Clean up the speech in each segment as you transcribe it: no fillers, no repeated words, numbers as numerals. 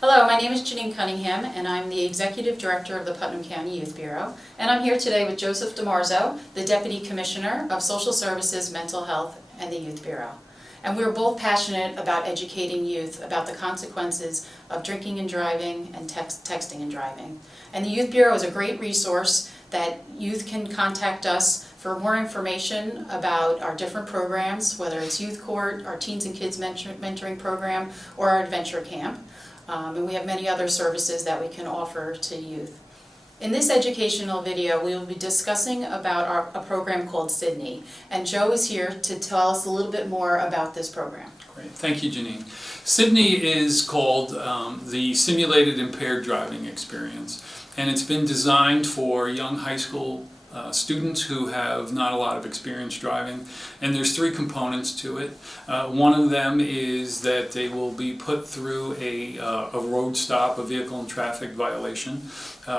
Hello, my name is Janine Cunningham, and I'm the Executive Director of the Putnam County Youth Bureau. And I'm here today with Joseph DeMarzo, the Deputy Commissioner of Social Services, Mental Health, and the Youth Bureau. And we're both passionate about educating youth about the consequences of drinking and driving and texting and driving. And the Youth Bureau is a great resource that youth can contact us for more information about our different programs, whether it's Youth Court, our Teens and Kids Mentoring Program, or our Adventure Camp. And we have many other services that we can offer to youth. In this educational video, we will be discussing about a program called SIDNE. And Joe is here to tell us a little bit more about this program. Great, thank you, Janine. SIDNE is called the Simulated Impaired Driving Experience. And it's been designed for young high school students who have not a lot of experience driving, and there's three components to it. One of them is that they will be put through a road stop, a vehicle and traffic violation.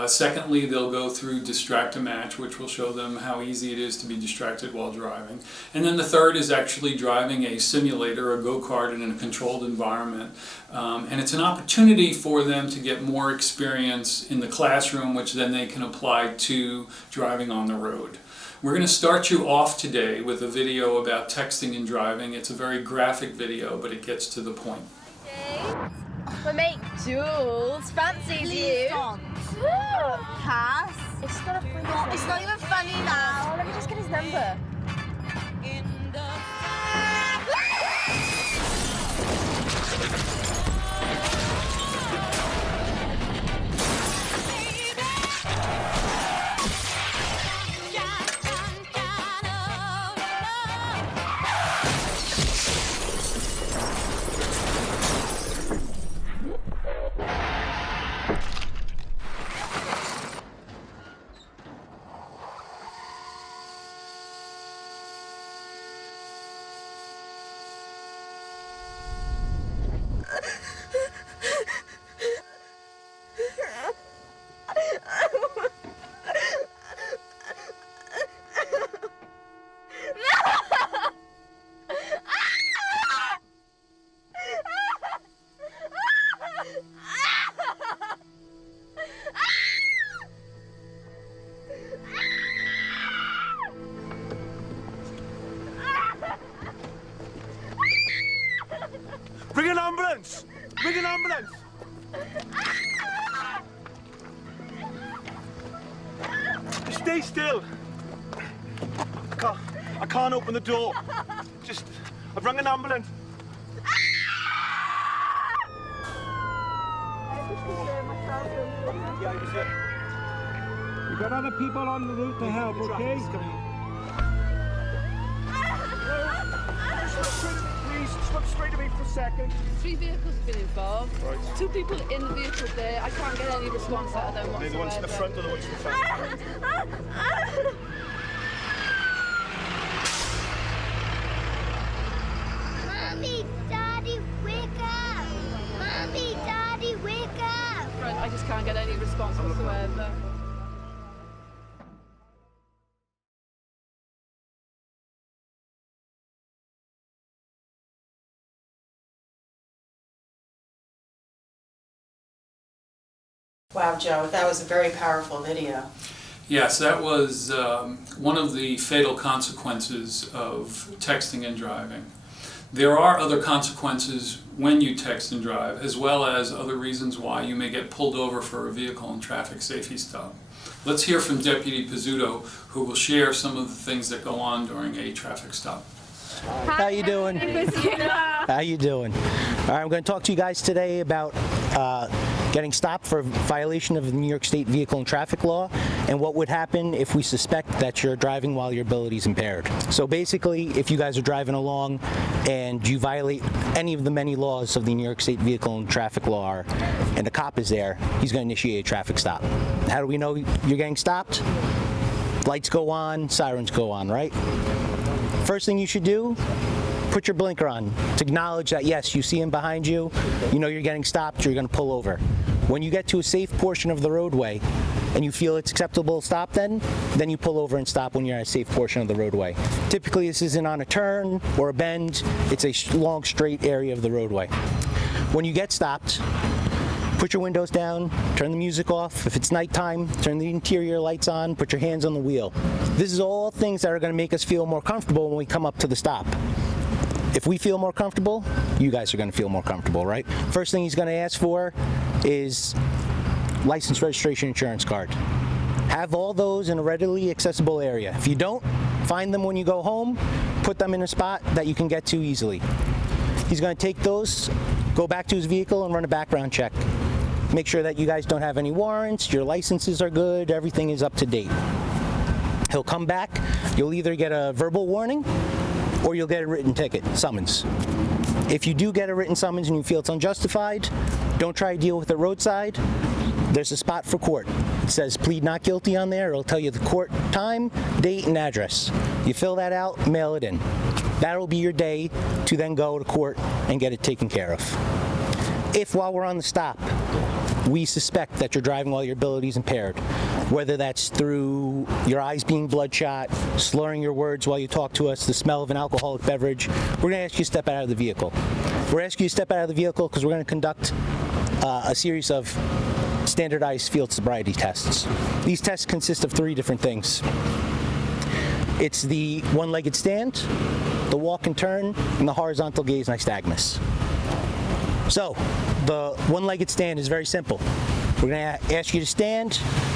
Secondly, they'll go through Distract a Match, which will show them how easy it is to be distracted while driving. And then the third is actually driving a simulator, a go-kart, in a controlled environment. And it's an opportunity for them to get more experience in the classroom, which then they can apply to driving on the road. We're going to start you off today with a video about texting and driving. It's a very graphic video, but it gets to the point. My mate Jules fancies you. Cass. It's not even funny now. Let me just get his number. Bring an ambulance! Bring an ambulance! Stay still. I can't open the door. I've rung an ambulance. We've got other people on the route to help, okay? Please, look straight at me for a second. 3 vehicles have been involved. Right. 2 people in the vehicle there. I can't get any response out of them whatsoever. The ones in the front or the ones in the front? Mommy, Daddy, wake up! Mommy, Daddy, wake up! I just can't get any response whatsoever. Wow, Joe, that was a very powerful video. Yes, that was one of the fatal consequences of texting and driving. There are other consequences when you text and drive, as well as other reasons why you may get pulled over for a vehicle and traffic safety stop. Let's hear from Deputy Pizzuto, who will share some of the things that go on during a traffic stop. How you doing? How you doing? All right, I'm going to talk to you guys today about getting stopped for violation of the New York State Vehicle and Traffic Law and what would happen if we suspect that you're driving while your ability is impaired. So basically, if you guys are driving along and you violate any of the many laws of the New York State Vehicle and Traffic Law and the cop is there, he's going to initiate a traffic stop. How do we know you're getting stopped? Lights go on, sirens go on, right? First thing you should do, put your blinker on to acknowledge that yes, you see him behind you, you know you're getting stopped, you're going to pull over. When you get to a safe portion of the roadway and you feel it's acceptable to stop, then you pull over and stop when you're at a safe portion of the roadway. Typically this isn't on a turn or a bend, it's a long straight area of the roadway. When you get stopped, Put your windows down, turn the music off. If it's nighttime, turn the interior lights on, put your hands on the wheel. This is all things that are going to make us feel more comfortable when we come up to the stop. If we feel more comfortable, you guys are going to feel more comfortable, right? First thing he's going to ask for is license, registration, insurance card. Have all those in a readily accessible area. If you don't, find them when you go home, put them in a spot that you can get to easily. He's going to take those, go back to his vehicle and run a background check. Make sure that you guys don't have any warrants, your licenses are good, everything is up to date. He'll come back, you'll either get a verbal warning or you'll get a written ticket, summons. If you do get a written summons and you feel it's unjustified, don't try to deal with it roadside. There's a spot for court. It says plead not guilty on there. It'll tell you the court time, date, and address. You fill that out, mail it in. That'll be your day to then go to court and get it taken care of. If while we're on the stop, we suspect that you're driving while your ability is impaired, whether that's through your eyes being bloodshot, slurring your words while you talk to us, the smell of an alcoholic beverage, we're going to ask you to step out of the vehicle. We're asking you to step out of the vehicle because we're going to conduct a series of standardized field sobriety tests. These tests consist of 3 different things. It's the one-legged stand, the walk and turn, and the horizontal gaze nystagmus. So, the one-legged stand is very simple. We're going to ask you to stand,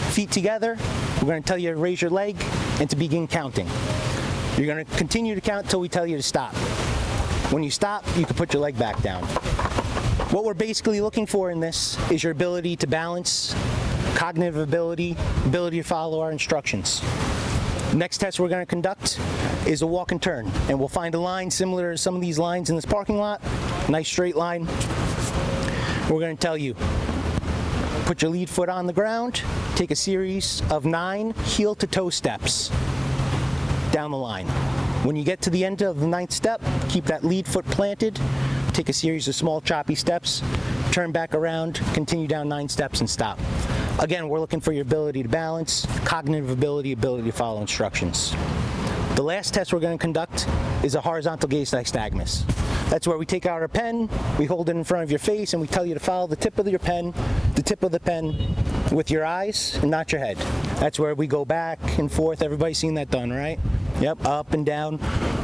feet together. We're going to tell you to raise your leg and to begin counting. You're going to continue to count until we tell you to stop. When you stop, you can put your leg back down. What we're basically looking for in this is your ability to balance, cognitive ability, ability to follow our instructions. Next test we're going to conduct is a walk and turn, and we'll find a line similar to some of these lines in this parking lot, nice straight line. We're going to tell you, put your lead foot on the ground, take a series of 9 heel to toe steps down the line. When you get to the end of the 9th step, keep that lead foot planted, take a series of small choppy steps, turn back around, continue down 9 steps and stop. Again, we're looking for your ability to balance, cognitive ability to follow instructions. The last test we're going to conduct is a horizontal gaze nystagmus. That's where we take out our pen, we hold it in front of your face, and we tell you to follow the tip of the pen with your eyes and not your head. That's where we go back and forth. Everybody's seen that done, right? Yep, up and down.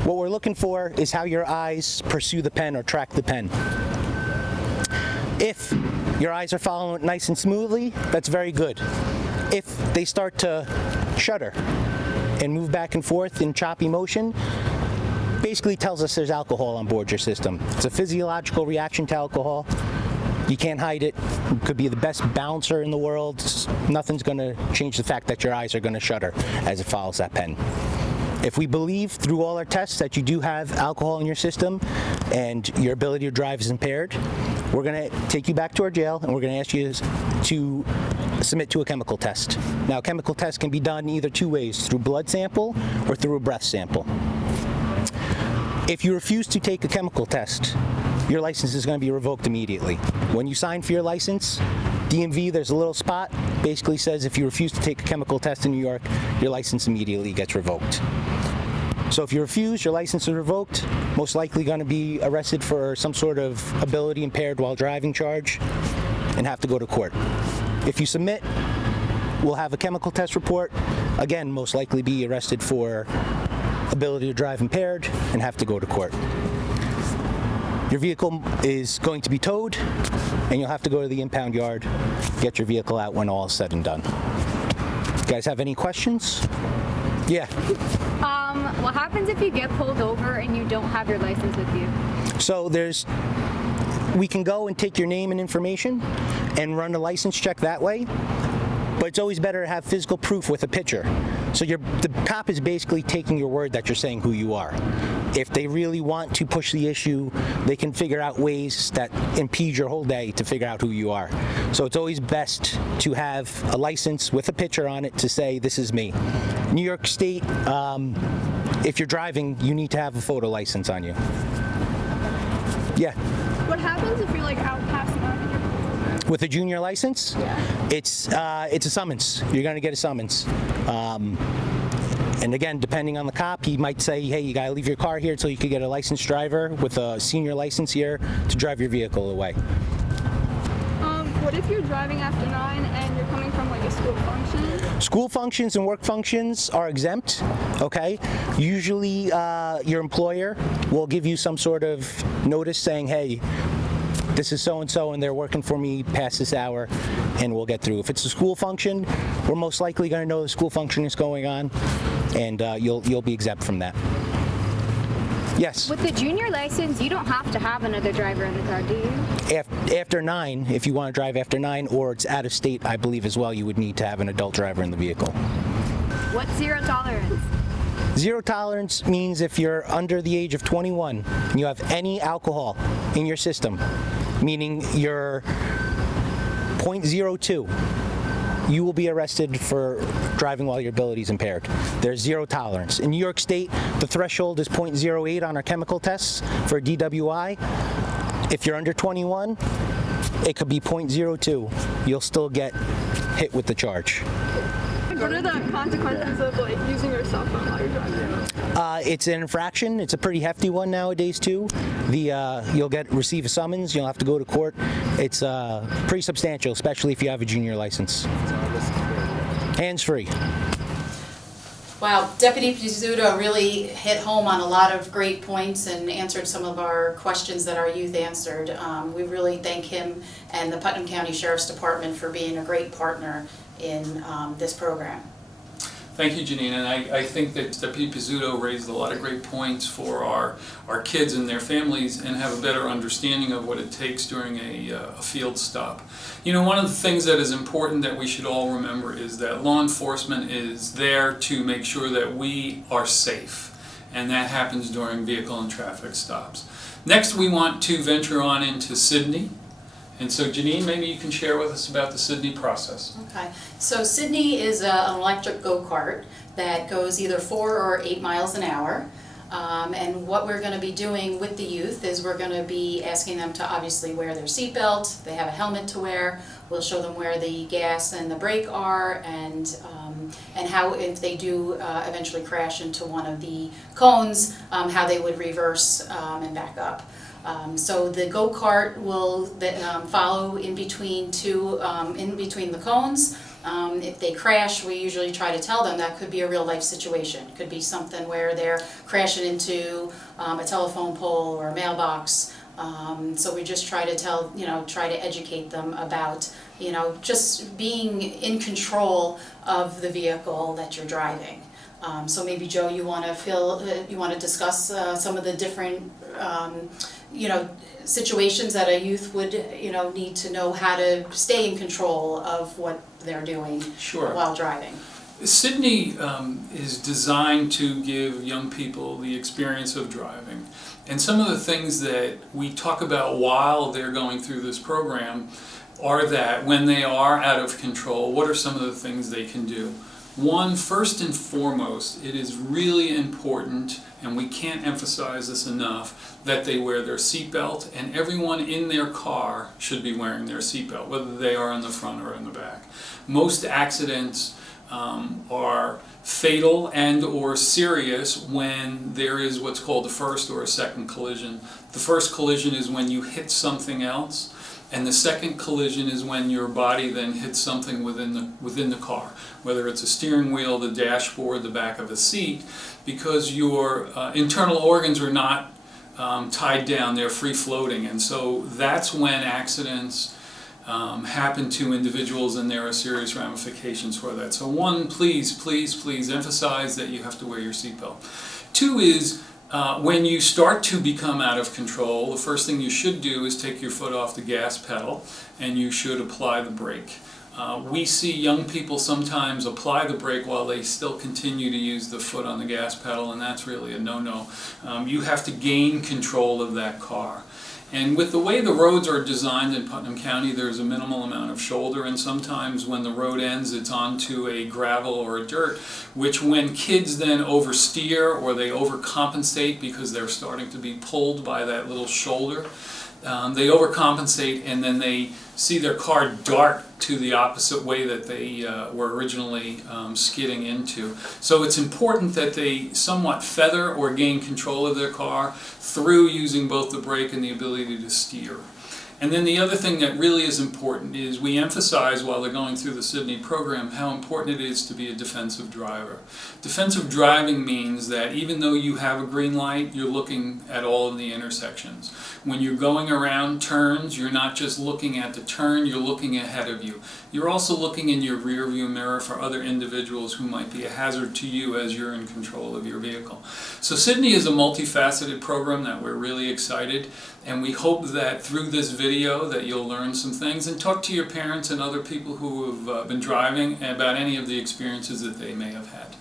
What we're looking for is how your eyes pursue the pen or track the pen. If your eyes are following it nice and smoothly, that's very good. If they start to shudder and move back and forth in choppy motion, basically tells us there's alcohol on board your system. It's a physiological reaction to alcohol. You can't hide it. You could be the best bouncer in the world. Nothing's going to change the fact that your eyes are going to shudder as it follows that pen. If we believe through all our tests that you do have alcohol in your system and your ability to drive is impaired, we're going to take you back to our jail and we're going to ask you to submit to a chemical test. Now, a chemical test can be done either 2 ways, through blood sample or through a breath sample. If you refuse to take a chemical test, your license is going to be revoked immediately. When you sign for your license, DMV, there's a little spot, basically says if you refuse to take a chemical test in New York, your license immediately gets revoked. So if you refuse, your license is revoked, most likely going to be arrested for some sort of ability impaired while driving charge and have to go to court. If you submit, we'll have a chemical test report, again, most likely be arrested for ability to drive impaired and have to go to court. Your vehicle is going to be towed and you'll have to go to the impound yard, get your vehicle out when all is said and done. You guys have any questions? Yeah. What happens if you get pulled over and you don't have your license with you? So we can go and take your name and information and run a license check that way. But it's always better to have physical proof with a picture. So the cop is basically taking your word that you're saying who you are. If they really want to push the issue, they can figure out ways that impede your whole day to figure out who you are. So it's always best to have a license with a picture on it to say, this is me. New York State, if you're driving, you need to have a photo license on you. Yeah. What happens if you're like out passing out? With a junior license, it's a summons. You're going to get a summons. And again, depending on the cop, he might say, hey, you got to leave your car here until you could get a licensed driver with a senior license here to drive your vehicle away. What if you're driving after 9 and you're coming from like a school function? School functions and work functions are exempt, okay? Usually your employer will give you some sort of notice saying, hey, this is so-and-so and they're working for me past this hour, and we'll get through. If it's a school function, we're most likely going to know the school function is going on, and you'll be exempt from that. Yes? With the junior license, you don't have to have another driver in the car, do you? After 9, if you want to drive after 9, or it's out of state, I believe as well, you would need to have an adult driver in the vehicle. What's zero tolerance? Zero tolerance means if you're under the age of 21 and you have any alcohol in your system, meaning you're 0.02, you will be arrested for driving while your ability is impaired. There's zero tolerance. In New York State, the threshold is 0.08 on our chemical tests for DWI. If you're under 21, it could be 0.02. You'll still get hit with the charge. What are the consequences of like using your cell phone while you're driving? It's an infraction. It's a pretty hefty one nowadays too. You'll receive a summons. You'll have to go to court. It's pretty substantial, especially if you have a junior license. Hands-free. Wow, Deputy Pizzuto really hit home on a lot of great points and answered some of our questions that our youth answered. We really thank him and the Putnam County Sheriff's Department for being a great partner in this program. Thank you, Janine, and I think that Deputy Pizzuto raised a lot of great points for our kids and their families, and have a better understanding of what it takes during a field stop. You know, one of the things that is important that we should all remember is that law enforcement is there to make sure that we are safe, and that happens during vehicle and traffic stops. Next, we want to venture on into SIDNE. And so, Janine, maybe you can share with us about the SIDNE process. Okay, so SIDNE is an electric go-kart that goes either 4 or 8 miles an hour. And what we're going to be doing with the youth is we're going to be asking them to obviously wear their seatbelt. They have a helmet to wear. We'll show them where the gas and the brake are, and how, if they do eventually crash into one of the cones, how they would reverse and back up. So the go-kart will follow in between the cones. If they crash, we usually try to tell them that could be a real life situation. It could be something where they're crashing into a telephone pole or a mailbox. So we just try to try to educate them about, just being in control of the vehicle that you're driving. So maybe Joe, you want to discuss some of the different situations that a youth would need to know how to stay in control of what they're doing. Sure. While driving. SIDNE is designed to give young people the experience of driving, and some of the things that we talk about while they're going through this program are that when they are out of control, what are some of the things they can do? One, first and foremost, it is really important, and we can't emphasize this enough, that they wear their seatbelt, and everyone in their car should be wearing their seatbelt, whether they are in the front or in the back. Most accidents are fatal and or serious when there is what's called a first or a second collision. The first collision is when you hit something else, and the second collision is when your body then hits something within the car, whether it's a steering wheel, the dashboard, the back of a seat, because your internal organs are not tied down, they're free floating, and so that's when accidents happen to individuals, and there are serious ramifications for that. So one, please, please, please emphasize that you have to wear your seatbelt. Two is, when you start to become out of control, the first thing you should do is take your foot off the gas pedal, and you should apply the brake. We see young people sometimes apply the brake while they still continue to use the foot on the gas pedal, and that's really a no-no. You have to gain control of that car. And with the way the roads are designed in Putnam County, there's a minimal amount of shoulder, and sometimes when the road ends, it's onto a gravel or a dirt, which when kids then oversteer or they overcompensate because they're starting to be pulled by that little shoulder, they overcompensate, and then they see their car dart to the opposite way that they were originally skidding into. So it's important that they somewhat feather or gain control of their car through using both the brake and the ability to steer. And then the other thing that really is important is we emphasize while they're going through the SIDNE program how important it is to be a defensive driver. Defensive driving means that even though you have a green light, you're looking at all of the intersections. When you're going around turns, you're not just looking at the turn, you're looking ahead of you. You're also looking in your rear view mirror for other individuals who might be a hazard to you as you're in control of your vehicle. So SIDNE is a multifaceted program that we're really excited, and we hope that through this video that you'll learn some things and talk to your parents and other people who have been driving about any of the experiences that they may have had.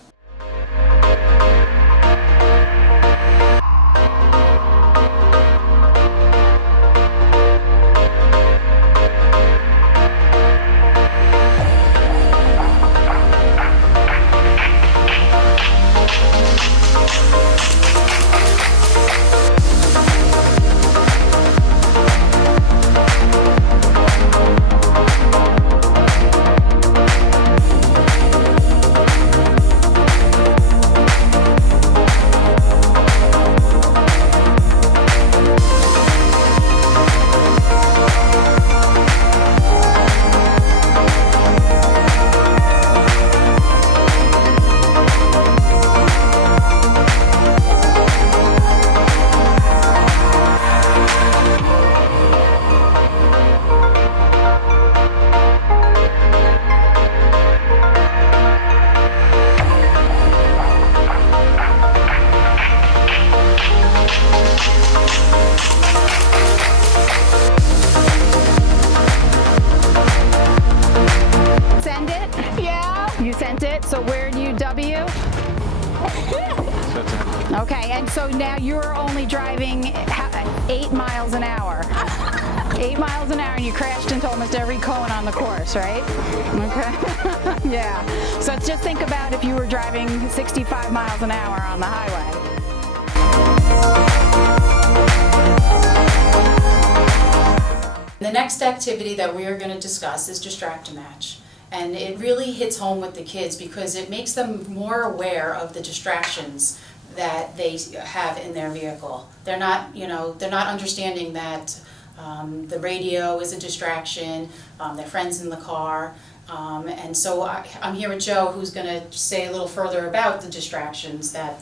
So where do you W? Okay, and so now you're only driving 8 miles an hour. 8 miles an hour, and you crashed into almost every cone on the course, right? Okay. Yeah. So just think about if you were driving 65 miles an hour on the highway. The next activity that we are going to discuss is Distract-A-Match. And it really hits home with the kids because it makes them more aware of the distractions that they have in their vehicle. They're not, they're not understanding that the radio is a distraction, their friends in the car. And so I'm here with Joe, who's going to say a little further about the distractions that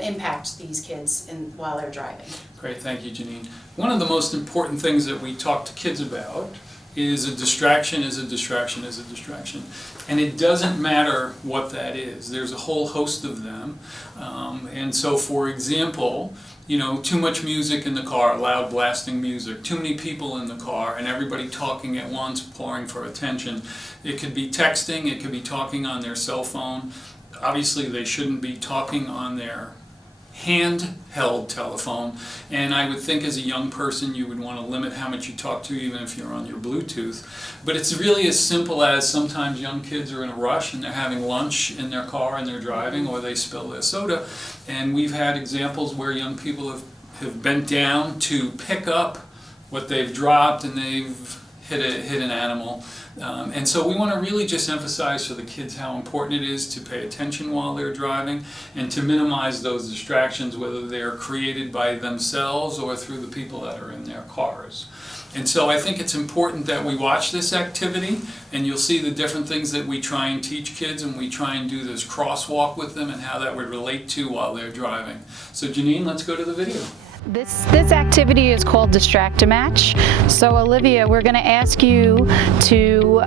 impact these kids while they're driving. Great, thank you, Janine. One of the most important things that we talk to kids about is a distraction is a distraction is a distraction. And it doesn't matter what that is. There's a whole host of them. And so, for example, too much music in the car, loud blasting music, too many people in the car, and everybody talking at once, pouring for attention. It could be texting, it could be talking on their cell phone. Obviously, they shouldn't be talking on their handheld telephone, and I would think as a young person you would want to limit how much you talk to, even if you're on your Bluetooth. But it's really as simple as sometimes young kids are in a rush and they're having lunch in their car and they're driving, or they spill their soda, and we've had examples where young people have bent down to pick up what they've dropped and they've hit an animal. And so we want to really just emphasize for the kids how important it is to pay attention while they're driving and to minimize those distractions, whether they're created by themselves or through the people that are in their cars. And so I think it's important that we watch this activity, and you'll see the different things that we try and teach kids, and we try and do this crosswalk with them and how that would relate to while they're driving. So Janine, let's go to the video. This activity is called Distract-A-Match. So Olivia, we're going to ask you to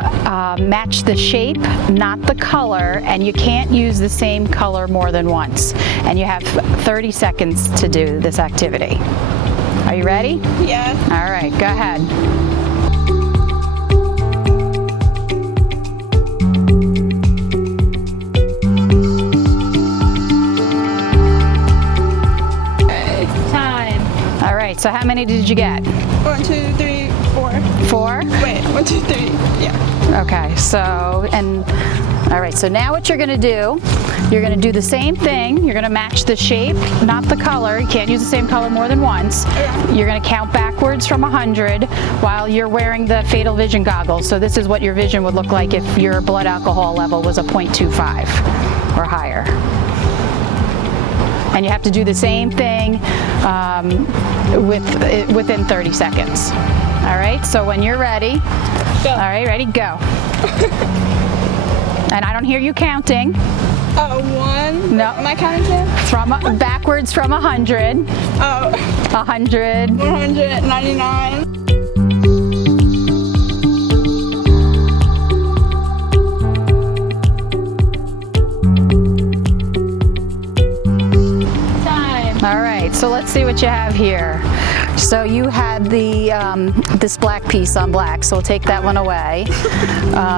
match the shape, not the color, and you can't use the same color more than once. And you have 30 seconds to do this activity. Are you ready? Yeah. All right, go ahead. So how many did you get? 1, 2, 3, 4. 4? Wait, 1, 2, 3, yeah. Okay, all right, so now what you're gonna do, you're gonna do the same thing. You're gonna match the shape, not the color. You can't use the same color more than once. Okay. You're gonna count backwards from 100 while you're wearing the fatal vision goggles. So this is what your vision would look like if your blood alcohol level was a 0.25 or higher. And you have to do the same thing within 30 seconds. All right, so when you're ready, Go. all right, ready, go. And I don't hear you counting. One. No. Am I counting too? Backwards from 100. 100. 199. All right, so let's see what you have here. So you had this black piece on black, so we'll take that one away.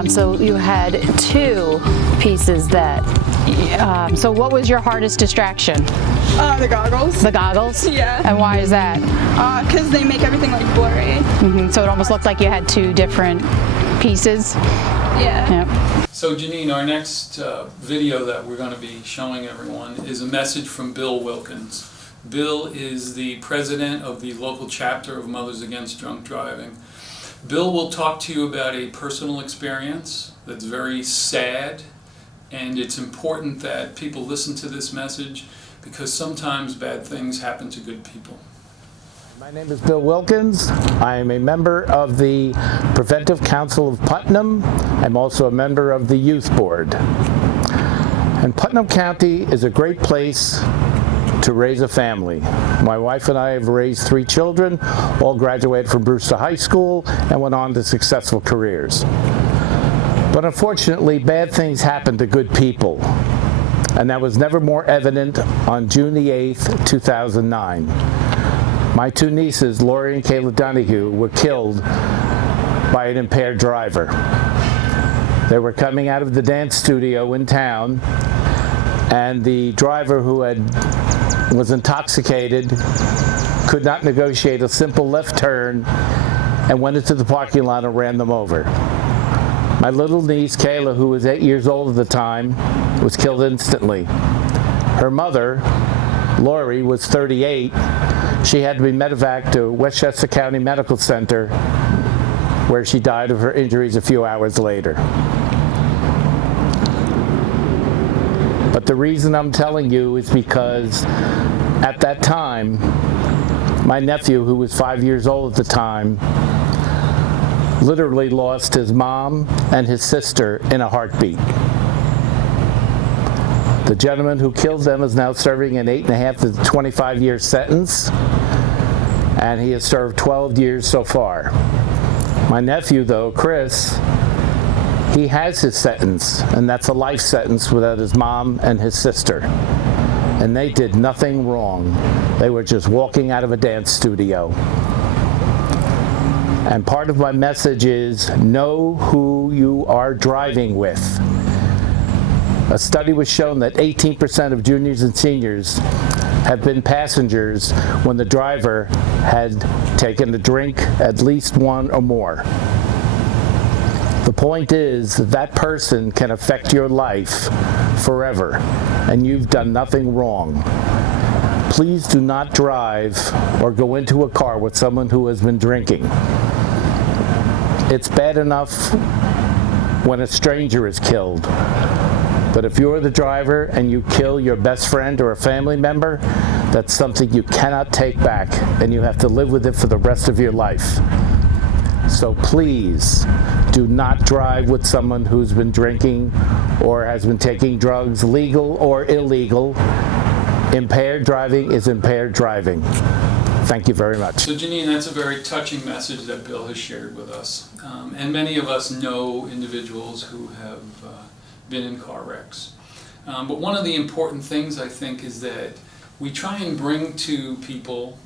So you had 2 pieces that, so what was your hardest distraction? The goggles. The goggles? Yeah. And why is that? Because they make everything like blurry. So it almost looked like you had 2 different pieces? Yeah. Yep. So Janine, our next video that we're going to be showing everyone is a message from Bill Wilkins. Bill is the president of the local chapter of Mothers Against Drunk Driving. Bill will talk to you about a personal experience that's very sad, and it's important that people listen to this message because sometimes bad things happen to good people. My name is Bill Wilkins. I am a member of the Preventive Council of Putnam. I'm also a member of the Youth Board. And Putnam County is a great place to raise a family. My wife and I have raised 3 children, all graduated from Brewster High School and went on to successful careers. But unfortunately, bad things happen to good people. And that was never more evident on June the 8th, 2009. My 2 nieces, Lori and Kayla Donahue, were killed by an impaired driver. They were coming out of the dance studio in town, and the driver, who was intoxicated, could not negotiate a simple left turn and went into the parking lot and ran them over. My little niece, Kayla, who was 8 years old at the time, was killed instantly. Her mother, Lori, was 38. She had to be medevaced to Westchester County Medical Center, where she died of her injuries a few hours later. But the reason I'm telling you is because at that time, my nephew, who was 5 years old at the time, literally lost his mom and his sister in a heartbeat. The gentleman who killed them is now serving an 8.5 to 25-year sentence, and he has served 12 years so far. My nephew, though, Chris, he has his sentence, and that's a life sentence without his mom and his sister. And they did nothing wrong. They were just walking out of a dance studio. And part of my message is know who you are driving with. A study was shown that 18% of juniors and seniors have been passengers when the driver had taken a drink, at least 1 or more. The point is that person can affect your life forever, and you've done nothing wrong. Please do not drive or go into a car with someone who has been drinking. It's bad enough when a stranger is killed, but if you're the driver and you kill your best friend or a family member, that's something you cannot take back, and you have to live with it for the rest of your life. So please do not drive with someone who's been drinking or has been taking drugs, legal or illegal. Impaired driving is impaired driving. Thank you very much. So Janine, that's a very touching message that Bill has shared with us. And many of us know individuals who have been in car wrecks. But one of the important things, I think, is that we try and bring to people,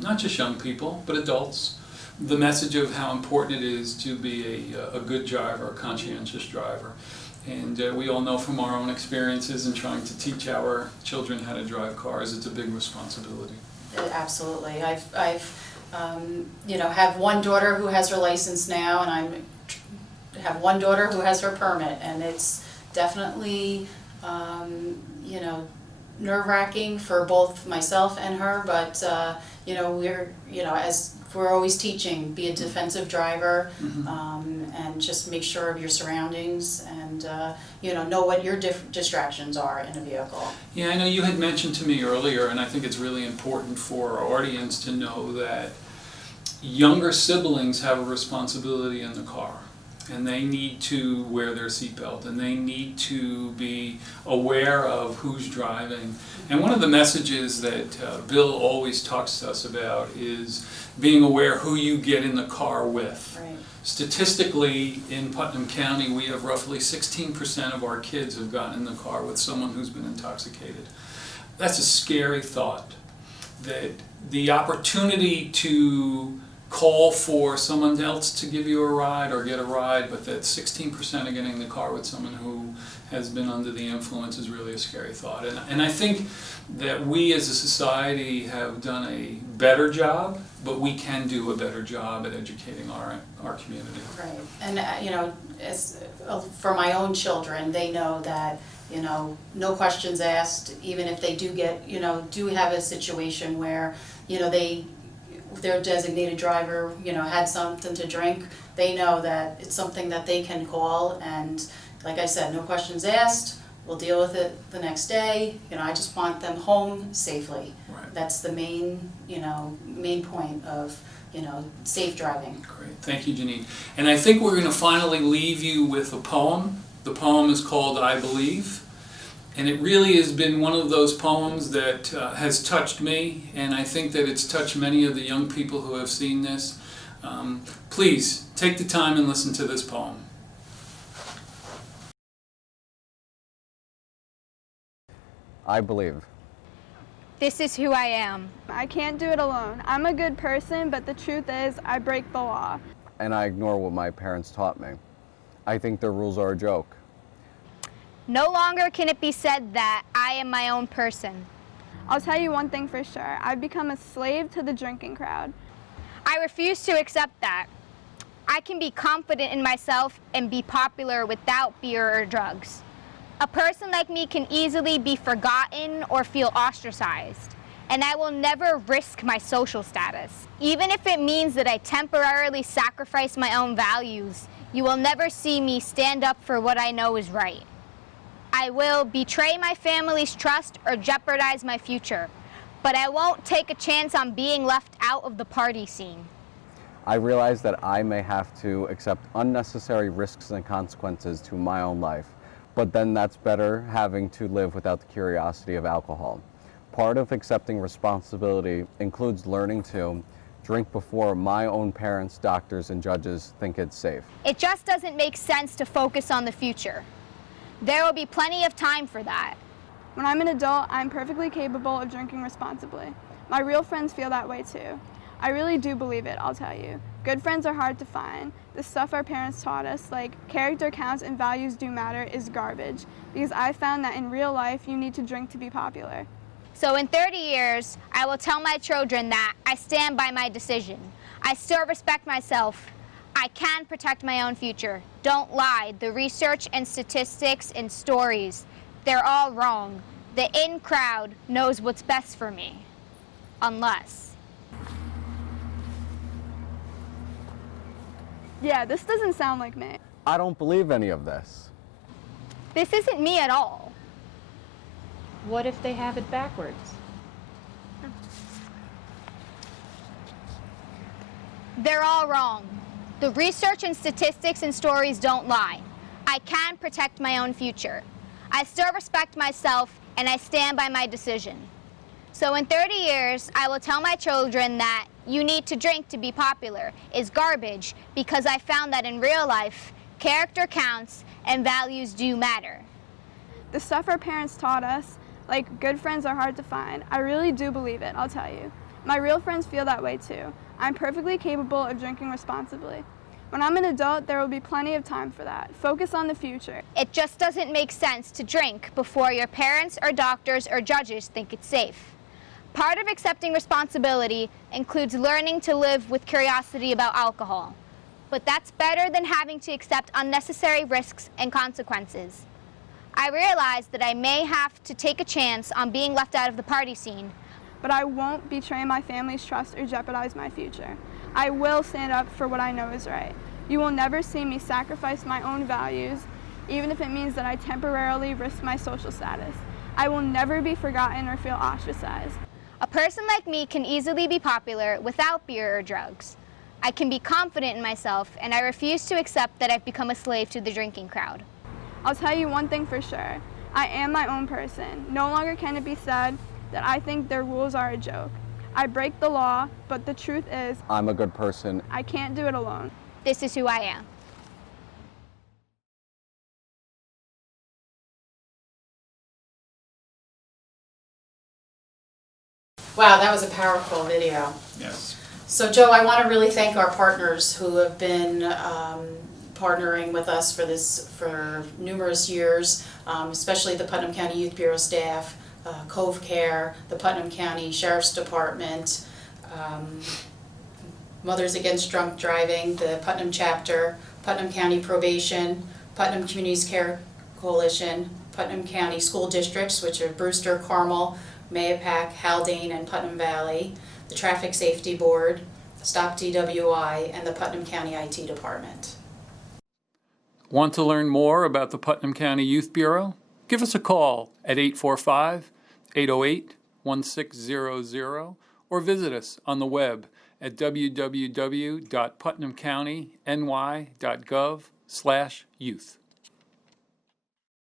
not just young people, but adults, the message of how important it is to be a good driver, a conscientious driver. And we all know from our own experiences in trying to teach our children how to drive cars, it's a big responsibility. Absolutely. I've have one daughter who has her license now, and have one daughter who has her permit, and it's definitely, nerve-wracking for both myself and her, but as we're always teaching, be a defensive driver, and just make sure of your surroundings, and know what your distractions are in a vehicle. Yeah, I know you had mentioned to me earlier, and I think it's really important for our audience to know that younger siblings have a responsibility in the car. And they need to wear their seatbelt, and they need to be aware of who's driving. And one of the messages that Bill always talks to us about is being aware who you get in the car with. Right. Statistically, in Putnam County, we have roughly 16% of our kids have gotten in the car with someone who's been intoxicated. That's a scary thought, that the opportunity to call for someone else to give you a ride or get a ride, but that 16% are getting in the car with someone who has been under the influence is really a scary thought. And I think that we as a society have done a better job, but we can do a better job at educating our community. Right, and as for my own children, they know that no questions asked, even if they do have a situation where their designated driver, had something to drink, they know that it's something that they can call, and like I said, no questions asked, we'll deal with it the next day. I just want them home safely. Right. That's the main point of, safe driving. Great, thank you, Janine. And I think we're going to finally leave you with a poem. The poem is called I Believe. And it really has been one of those poems that has touched me, and I think that it's touched many of the young people who have seen this. Please, take the time and listen to this poem. I believe. This is who I am. I can't do it alone. I'm a good person, but the truth is I break the law. And I ignore what my parents taught me. I think their rules are a joke. No longer can it be said that I am my own person. I'll tell you one thing for sure. I've become a slave to the drinking crowd. I refuse to accept that. I can be confident in myself and be popular without beer or drugs. A person like me can easily be forgotten or feel ostracized, and I will never risk my social status. Even if it means that I temporarily sacrifice my own values, you will never see me stand up for what I know is right. I will betray my family's trust or jeopardize my future, but I won't take a chance on being left out of the party scene. I realize that I may have to accept unnecessary risks and consequences to my own life, but then that's better having to live without the curiosity of alcohol. Part of accepting responsibility includes learning to drink before my own parents, doctors, and judges think it's safe. It just doesn't make sense to focus on the future. There will be plenty of time for that. When I'm an adult, I'm perfectly capable of drinking responsibly. My real friends feel that way too. I really do believe it, I'll tell you. Good friends are hard to find. The stuff our parents taught us, like character counts and values do matter, is garbage, because I found that in real life you need to drink to be popular. So in 30 years, I will tell my children that I stand by my decision. I still respect myself. I can protect my own future. Don't lie. The research and statistics and stories, they're all wrong. The in crowd knows what's best for me. Unless. Yeah, this doesn't sound like me. I don't believe any of this. This isn't me at all. What if they have it backwards? They're all wrong. The research and statistics and stories don't lie. I can protect my own future. I still respect myself, and I stand by my decision. So in 30 years, I will tell my children that you need to drink to be popular is garbage, because I found that in real life, character counts and values do matter. The stuff our parents taught us, like good friends are hard to find, I really do believe it, I'll tell you. My real friends feel that way too. I'm perfectly capable of drinking responsibly. When I'm an adult, there will be plenty of time for that. Focus on the future. It just doesn't make sense to drink before your parents or doctors or judges think it's safe. Part of accepting responsibility includes learning to live with curiosity about alcohol. But that's better than having to accept unnecessary risks and consequences. I realized that I may have to take a chance on being left out of the party scene. But I won't betray my family's trust or jeopardize my future. I will stand up for what I know is right. You will never see me sacrifice my own values, even if it means that I temporarily risk my social status. I will never be forgotten or feel ostracized. A person like me can easily be popular without beer or drugs. I can be confident in myself, and I refuse to accept that I've become a slave to the drinking crowd. I'll tell you one thing for sure. I am my own person. No longer can it be said that I think their rules are a joke. I break the law, but the truth is, I'm a good person. I can't do it alone. This is who I am. Wow, that was a powerful video. Yes. So Joe, I want to really thank our partners who have been partnering with us for this for numerous years, especially the Putnam County Youth Bureau staff, Cove Care, the Putnam County Sheriff's Department, Mothers Against Drunk Driving, the Putnam chapter, Putnam County Probation, Putnam Communities Care Coalition, Putnam County School Districts, which are Brewster, Carmel, Mahopac, Haldane, and Putnam Valley, the Traffic Safety Board, Stop DWI, and the Putnam County IT Department. Want to learn more about the Putnam County Youth Bureau? Give us a call at 845-808-1600 or visit us on the web at www.putnamcountyny.gov/youth.